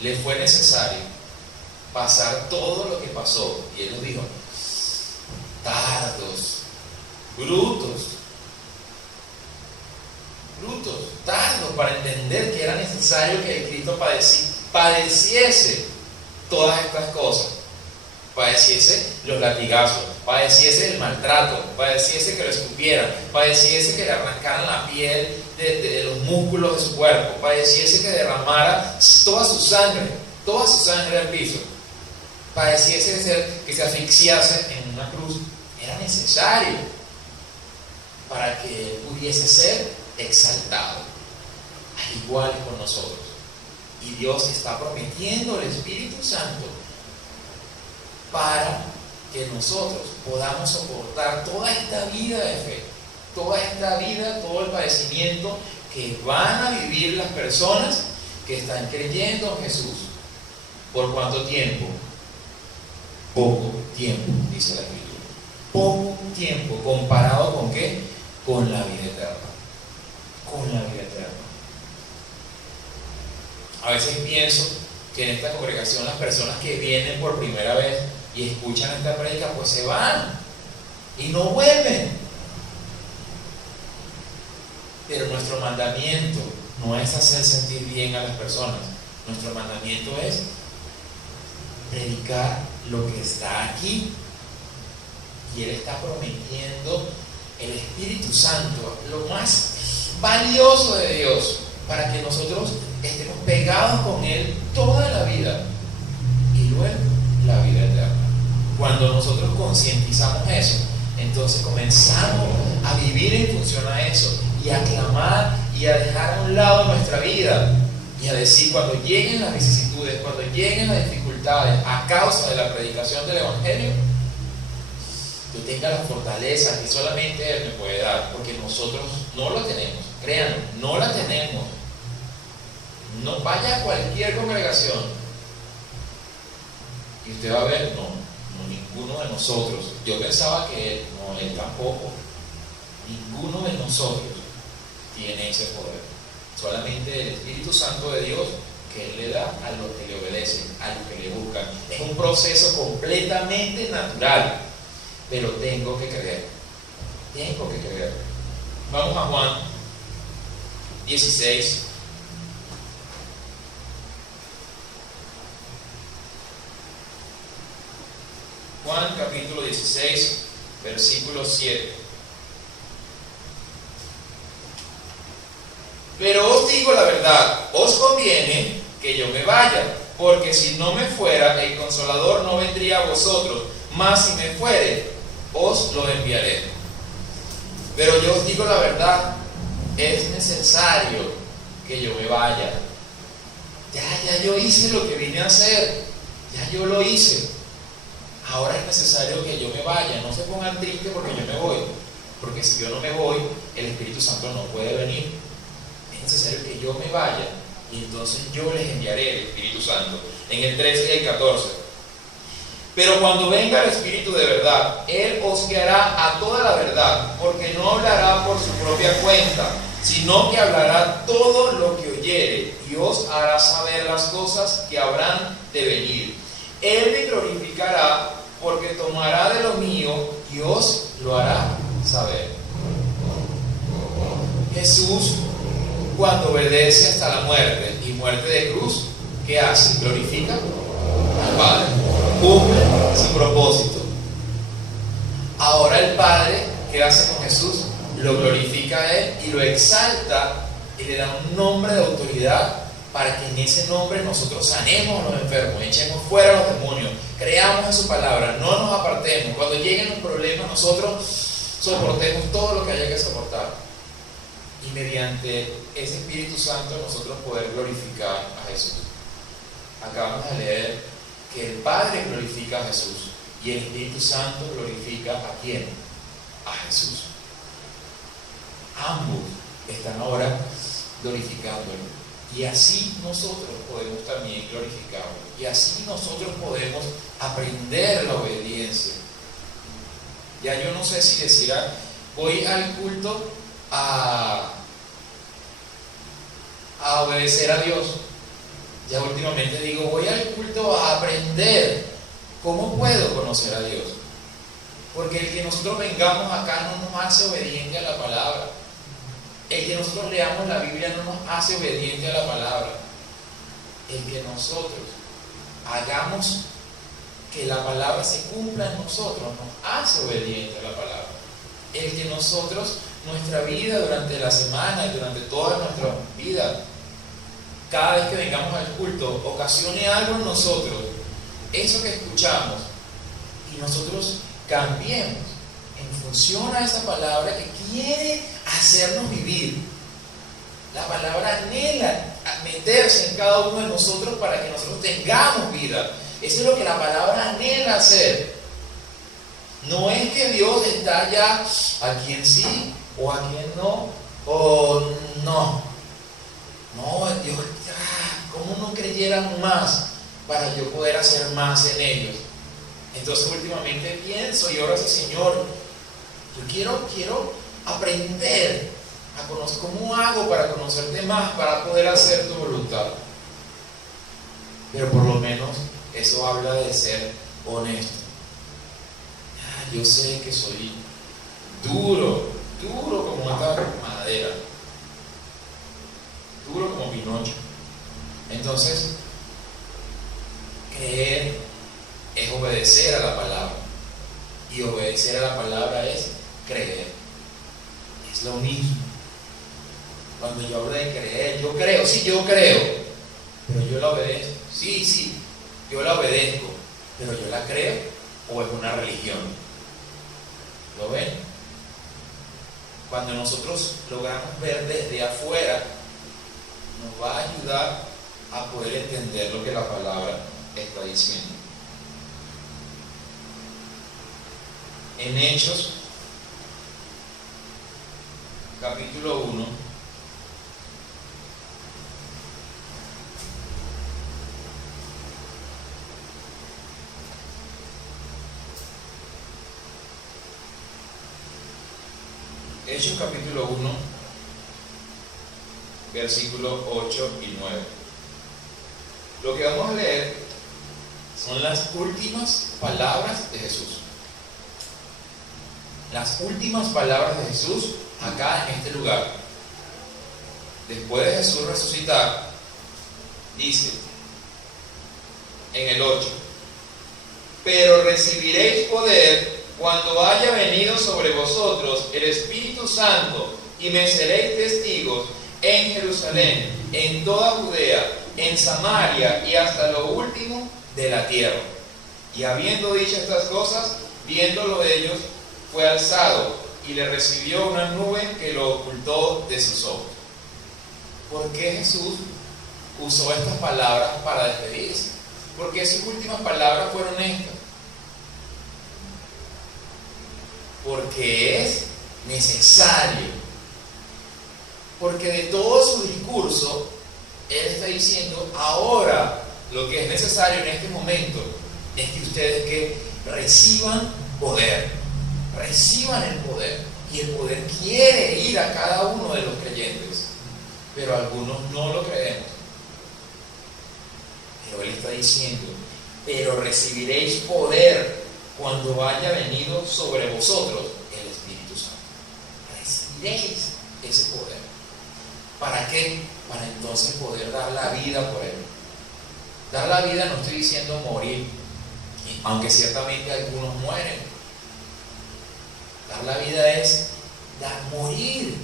le fue necesario pasar todo lo que pasó, y Él nos dijo: tardos, tardos para entender que era necesario que el Cristo padeciese todas estas cosas, padeciese los latigazos, padeciese el maltrato, padeciese que lo escupieran, padeciese que le arrancaran la piel de los músculos de su cuerpo, padeciese que derramara toda su sangre al piso, padeciese que se asfixiase en una cruz. Era necesario para que Él pudiese ser exaltado, al igual con nosotros. Y Dios está prometiendo el Espíritu Santo para que nosotros podamos soportar toda esta vida de fe, toda esta vida, todo el padecimiento que van a vivir las personas que están creyendo en Jesús. ¿Por cuánto tiempo? Poco tiempo, dice la Escritura. Poco tiempo, ¿comparado con qué? Con la vida eterna. Con la vida eterna. A veces pienso que en esta congregación las personas que vienen por primera vez y escuchan esta prédica, pues se van y no vuelven. Pero nuestro mandamiento no es hacer sentir bien a las personas. Nuestro mandamiento es predicar lo que está aquí. Y Él está prometiendo el Espíritu Santo, lo más valioso de Dios, para que nosotros estemos pegados con Él toda la vida y luego la vida eterna. Cuando nosotros concientizamos eso, entonces comenzamos a vivir en función a eso y a clamar y a dejar a un lado nuestra vida y a decir, cuando lleguen las vicisitudes, cuando lleguen las dificultades a causa de la predicación del Evangelio, yo tenga la fortaleza que solamente Él me puede dar, porque nosotros no lo tenemos. Créanlo, no la tenemos. No vaya a cualquier congregación y usted va a ver, no, ninguno de nosotros. Yo pensaba que Él, no, Él tampoco. Ninguno de nosotros tiene ese poder. Solamente el Espíritu Santo de Dios, que Él le da a los que le obedecen, a los que le buscan. Es un proceso completamente natural, pero tengo que creer. Tengo que creer. Vamos a Juan 16. Juan capítulo 16, versículo 7. Pero os digo la verdad, os conviene que yo me vaya, porque si no me fuera, el Consolador no vendría a vosotros, mas si me fuere, os lo enviaré. Pero yo os digo la verdad, es necesario que yo me vaya. Ya yo hice lo que vine a hacer, ya yo lo hice. Ahora es necesario que yo me vaya. No se pongan tristes porque yo me voy, porque si yo no me voy, el Espíritu Santo no puede venir. Es necesario que yo me vaya y entonces yo les enviaré el Espíritu Santo. En el 13 y el 14. Pero cuando venga el Espíritu de verdad, Él os guiará a toda la verdad, porque no hablará por su propia cuenta, sino que hablará todo lo que oyere y os hará saber las cosas que habrán de venir. Él me glorificará, porque tomará de lo mío y os lo hará saber. Jesús, cuando obedece hasta la muerte y muerte de cruz, ¿qué hace? Glorifica al Padre, cumple su propósito. Ahora el Padre, ¿qué hace con Jesús? Lo glorifica a Él y lo exalta y le da un nombre de autoridad para que en ese nombre nosotros sanemos a los enfermos, echemos fuera a los demonios, creamos en su palabra, no nos apartemos. Cuando lleguen los problemas, nosotros soportemos todo lo que haya que soportar. Y mediante ese Espíritu Santo nosotros poder glorificar a Jesús. Acabamos de leer que el Padre glorifica a Jesús y el Espíritu Santo glorifica ¿a quién? A Jesús. Ambos están ahora glorificándolo. Y así nosotros podemos también glorificarlo. Y así nosotros podemos aprender la obediencia. Ya yo no sé si decir, voy al culto a obedecer a Dios. Ya últimamente digo, voy al culto a aprender cómo puedo conocer a Dios. Porque el que nosotros vengamos acá no nos hace obediente a la palabra. El que nosotros leamos la Biblia no nos hace obediente a la palabra. El que nosotros hagamos que la palabra se cumpla en nosotros nos hace obediente a la palabra. El que nosotros, nuestra vida durante la semana y durante toda nuestra vida, cada vez que vengamos al culto, ocasione algo en nosotros, eso que escuchamos, y nosotros cambiemos en función a esa palabra que quiere hacernos vivir. La palabra anhela meterse en cada uno de nosotros para que nosotros tengamos vida. Eso es lo que la palabra anhela hacer. No es que Dios está ya a quien sí o a quien no, o no. No, Dios, ¿cómo no creyeran más para yo poder hacer más en ellos? Entonces últimamente pienso y oro así, Señor, yo quiero aprender a conocer, ¿cómo hago para conocerte más, para poder hacer tu voluntad? Pero por lo menos eso habla de ser honesto. Yo sé que soy duro como esta madera, 1:8. Entonces, creer es obedecer a la palabra. Y obedecer a la palabra es creer. Es lo mismo. Cuando yo hablo de creer, yo creo, sí, yo creo, pero yo la obedezco. Sí, yo la obedezco, pero yo la creo, o es una religión. ¿Lo ven? Cuando nosotros logramos ver desde afuera, nos va a ayudar a poder entender lo que la palabra está diciendo. En Hechos, capítulo 1, Hechos capítulo 1, versículos 8 y 9. Lo que vamos a leer son las últimas palabras de Jesús. Las últimas palabras de Jesús acá en este lugar. Después de Jesús resucitar, dice en el 8: pero recibiréis poder cuando haya venido sobre vosotros el Espíritu Santo, y me seréis testigos en Jerusalén, en toda Judea, en Samaria y hasta lo último de la tierra. Y habiendo dicho estas cosas, viéndolo ellos, fue alzado, y le recibió una nube que lo ocultó de sus ojos. ¿Por qué Jesús usó estas palabras para despedirse? Porque sus últimas palabras fueron estas. Porque es necesario. Porque de todo su discurso, Él está diciendo: ahora lo que es necesario en este momento es que ustedes que reciban poder. Reciban el poder. Y el poder quiere ir a cada uno de los creyentes, pero algunos no lo creemos. Pero Él está diciendo: pero recibiréis poder cuando haya venido sobre vosotros el Espíritu Santo. Recibiréis ese poder. ¿Para qué? Para entonces poder dar la vida por Él. Dar la vida no estoy diciendo morir, aunque ciertamente algunos mueren. Dar la vida es morir,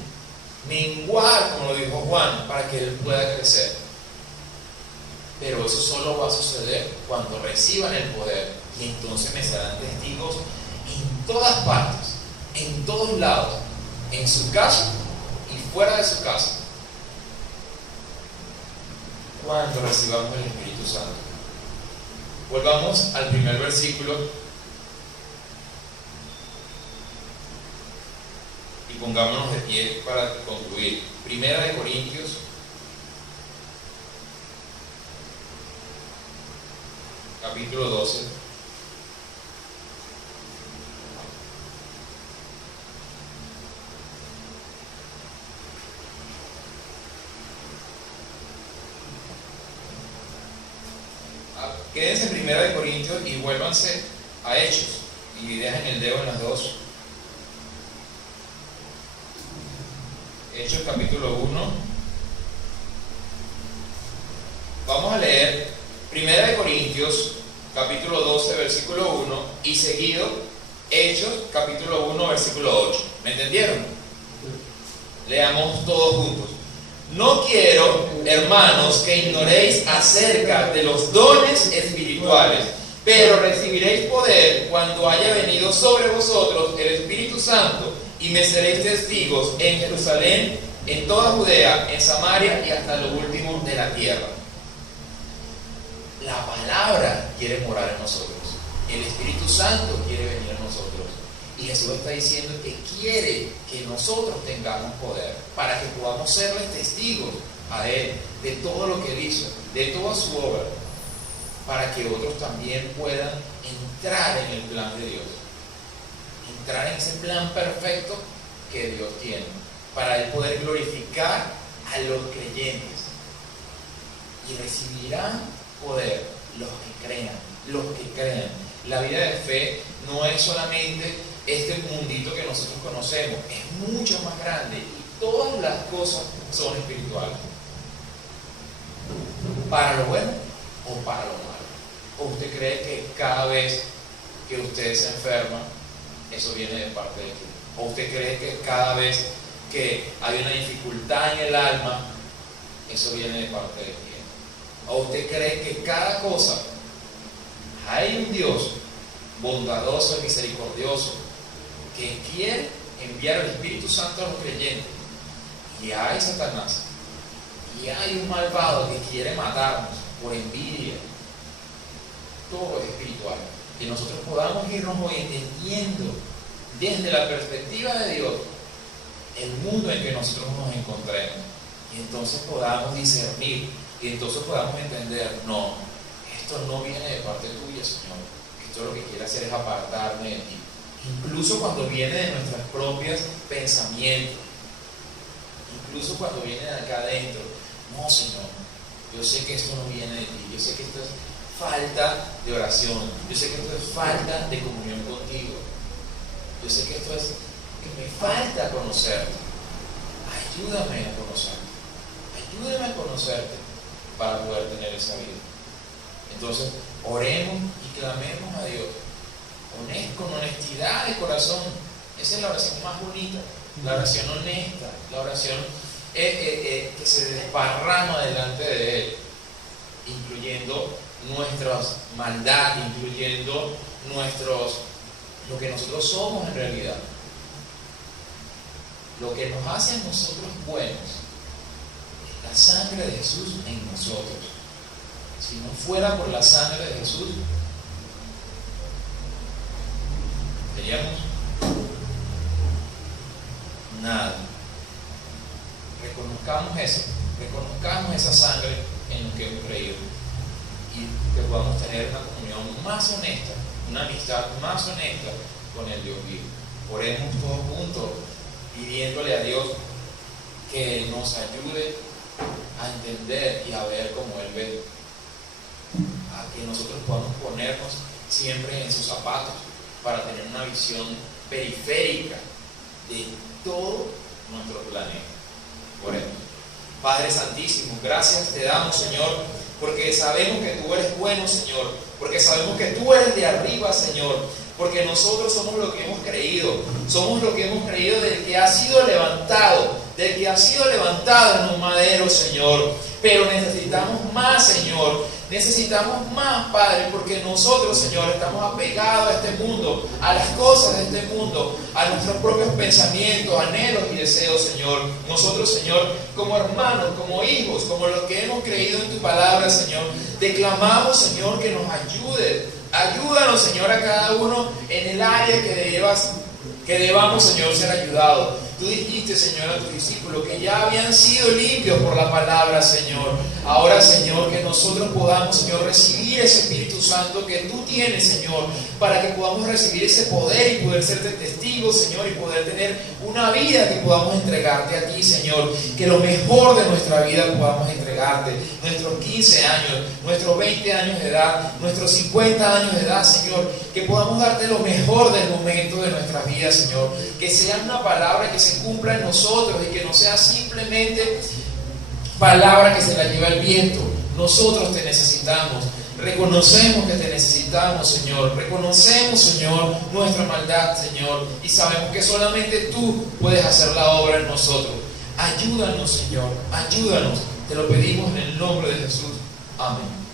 menguar, como lo dijo Juan, para que Él pueda crecer. Pero eso solo va a suceder cuando reciban el poder, y entonces me serán testigos en todas partes, en todos lados, en su casa y fuera de su casa, cuando recibamos el Espíritu Santo. Volvamos al primer versículo y pongámonos de pie para concluir. Primera de Corintios, capítulo 12. Quédense en Primera de Corintios y vuélvanse a Hechos y dejen el dedo en las dos. Hechos capítulo 1. Vamos a leer Primera de Corintios capítulo 12 versículo 1 y seguido Hechos capítulo 1 versículo 8. ¿Me entendieron? Leamos todos juntos. No quiero, hermanos, que ignoréis acerca de los dones espirituales, pero recibiréis poder cuando haya venido sobre vosotros el Espíritu Santo, y me seréis testigos en Jerusalén, en toda Judea, en Samaria y hasta lo último de la tierra. La palabra quiere morar en nosotros. El Espíritu Santo quiere venir a nosotros. Y Jesús está diciendo que quiere que nosotros tengamos poder para que podamos serle testigos a Él de todo lo que Él hizo, de toda su obra, para que otros también puedan entrar en el plan de Dios, entrar en ese plan perfecto que Dios tiene, para Él poder glorificar a los creyentes. Y recibirán poder los que crean. La vida de fe no es solamente este mundito que nosotros conocemos, es mucho más grande y todas las cosas son espirituales. ¿Para lo bueno o para lo malo? ¿O usted cree que cada vez que usted se enferma, eso viene de parte de Dios? ¿O usted cree que cada vez que hay una dificultad en el alma, eso viene de parte de Dios? ¿O usted cree que cada cosa, hay un Dios bondadoso y misericordioso que quiere enviar el Espíritu Santo a los creyentes, y hay Satanás, y hay un malvado que quiere matarnos por envidia? Todo es espiritual. Que nosotros podamos irnos hoy entendiendo desde la perspectiva de Dios el mundo en que nosotros nos encontremos, y entonces podamos discernir, y entonces podamos entender, no, esto no viene de parte tuya, Señor. Esto lo que quiere hacer es apartarme de ti. Incluso cuando viene de nuestros propios pensamientos, incluso cuando viene de acá adentro, no, Señor, yo sé que esto no viene de ti, yo sé que esto es falta de oración, yo sé que esto es falta de comunión contigo, yo sé que esto es que me falta conocerte. Ayúdame a conocerte, ayúdame a conocerte para poder tener esa vida. Entonces, oremos y clamemos a Dios con honestidad de corazón. Esa es la oración más bonita, la oración honesta, la oración que se desparrama delante de Él, incluyendo nuestras maldades, incluyendo lo que nosotros somos en realidad, lo que nos hace a nosotros buenos, es la sangre de Jesús en nosotros. Si no fuera por la sangre de Jesús, seríamos nada. Reconozcamos eso, reconozcamos esa sangre en lo que hemos creído, y que podamos tener una comunión más honesta, una amistad más honesta con el Dios vivo. Oremos todos juntos, pidiéndole a Dios que nos ayude a entender y a ver como Él ve, a que nosotros podamos ponernos siempre en sus zapatos para tener una visión periférica de todo nuestro planeta. Oremos. Padre Santísimo, gracias te damos, Señor, porque sabemos que tú eres bueno, Señor, porque sabemos que tú eres de arriba, Señor, porque nosotros somos lo que hemos creído del que ha sido levantado, en un madero, Señor. Pero necesitamos más, Señor, necesitamos más, Padre, porque nosotros, Señor, estamos apegados a este mundo, a las cosas de este mundo, a nuestros propios pensamientos, anhelos y deseos, Señor. Nosotros, Señor, como hermanos, como hijos, como los que hemos creído en tu palabra, Señor, te clamamos, Señor, que nos ayudes. Ayúdanos, Señor, a cada uno en el área que debamos, Señor, ser ayudados. Tú dijiste, Señor, a tus discípulos que ya habían sido limpios por la palabra, Señor. Ahora, Señor, que nosotros podamos, Señor, recibir ese Espíritu Santo que tú tienes, Señor, para que podamos recibir ese poder y poder ser testigos, Señor, y poder tener una vida que podamos entregarte a ti, Señor. Que lo mejor de nuestra vida podamos entregarte. Nuestros 15 años, nuestros 20 años de edad, nuestros 50 años de edad, Señor. Que podamos darte lo mejor del momento de nuestras vidas, Señor. Que sea una palabra que se cumpla en nosotros y que no sea simplemente palabra que se la lleva el viento. Nosotros te necesitamos. Reconocemos que te necesitamos, Señor. Reconocemos, Señor, nuestra maldad, Señor. Y sabemos que solamente tú puedes hacer la obra en nosotros. Ayúdanos, Señor. Ayúdanos. Te lo pedimos en el nombre de Jesús. Amén.